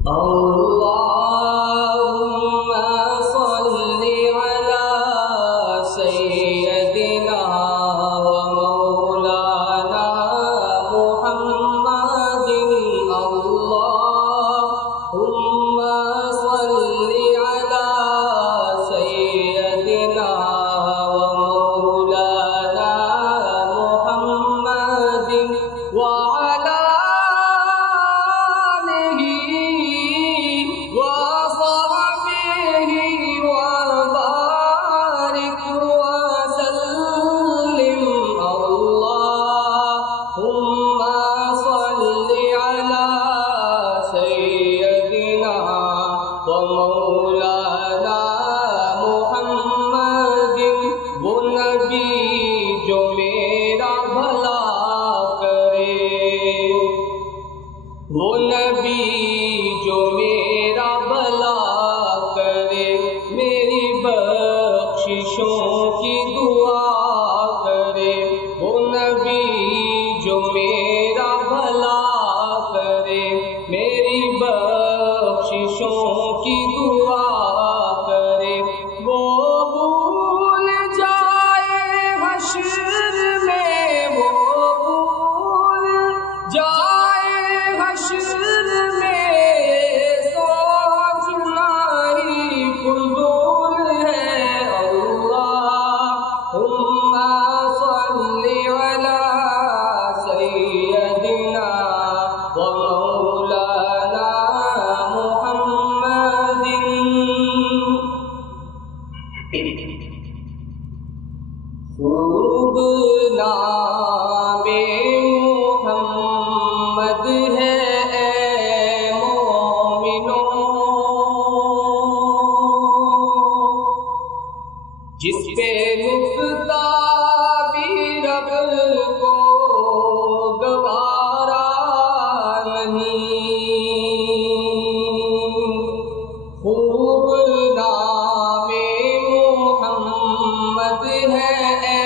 اللهم صل على سيدنا ومولانا محمد اللهم صل على سيدنا ومولانا محمد وعلى مولانا محمد وہ نبی جو میرا بھلا کرے، وہ نبی جو میرا بھلا کرے، میری بخششوں کی دعا کرے، وہ نبی جو میرا بھلا کرے، میری بخششوں کی دعا کرے، وہ بھول جائے حشر میں، وہ بھول جائے حشر میں، سوچنا ہی فضول ہے۔ اللہم صل علی سیدنا ومولانا محمد۔ خوب نام محمد ہے اے مومنو، جس پہ نکتا بھی رب کو گوارا نہیں۔ خوب نام محمد ہے اے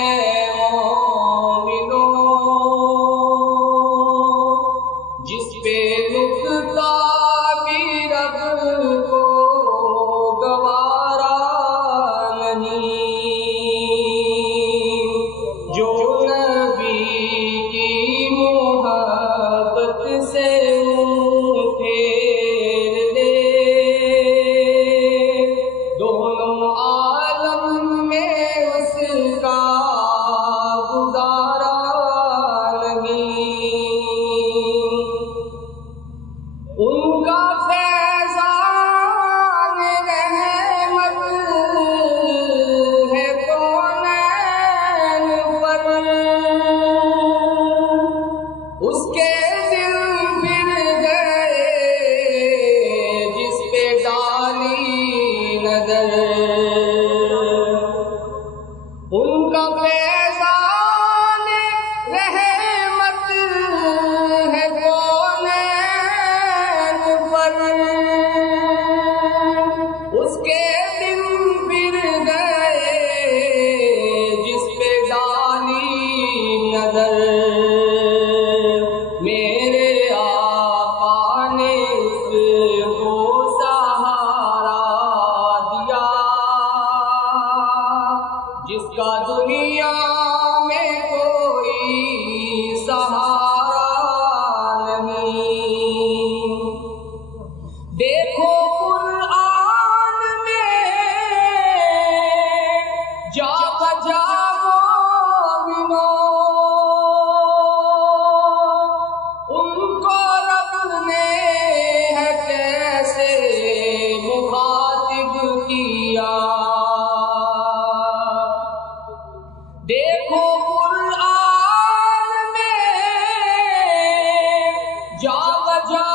مومنو، جس پہ نکتا بھی رب کو گوارا نہیں۔ جو نبی کی محبت سے منہ پھیر دے، دونوں عالم میں اس کا گزارا نہیں۔ ان کا فیضان رحمت ہے کونین پر، اس کے دل پھر گئے جس پہ ڈالی نظر۔ ان کا فیضان رحمت ہے کونین پر، اس کے دن پھر گئے جس پہ ڈالی نظر۔ میرے آقا نے اس کو سہارا دیا، جس کا دنیا میں کوئی سہارا نہیں۔ دیکھو قرآن میں جا بجا مومنوں، ان کو رب نے ہے کیسے مخاطب کیا۔ دیکھو قرآن میں جا بجا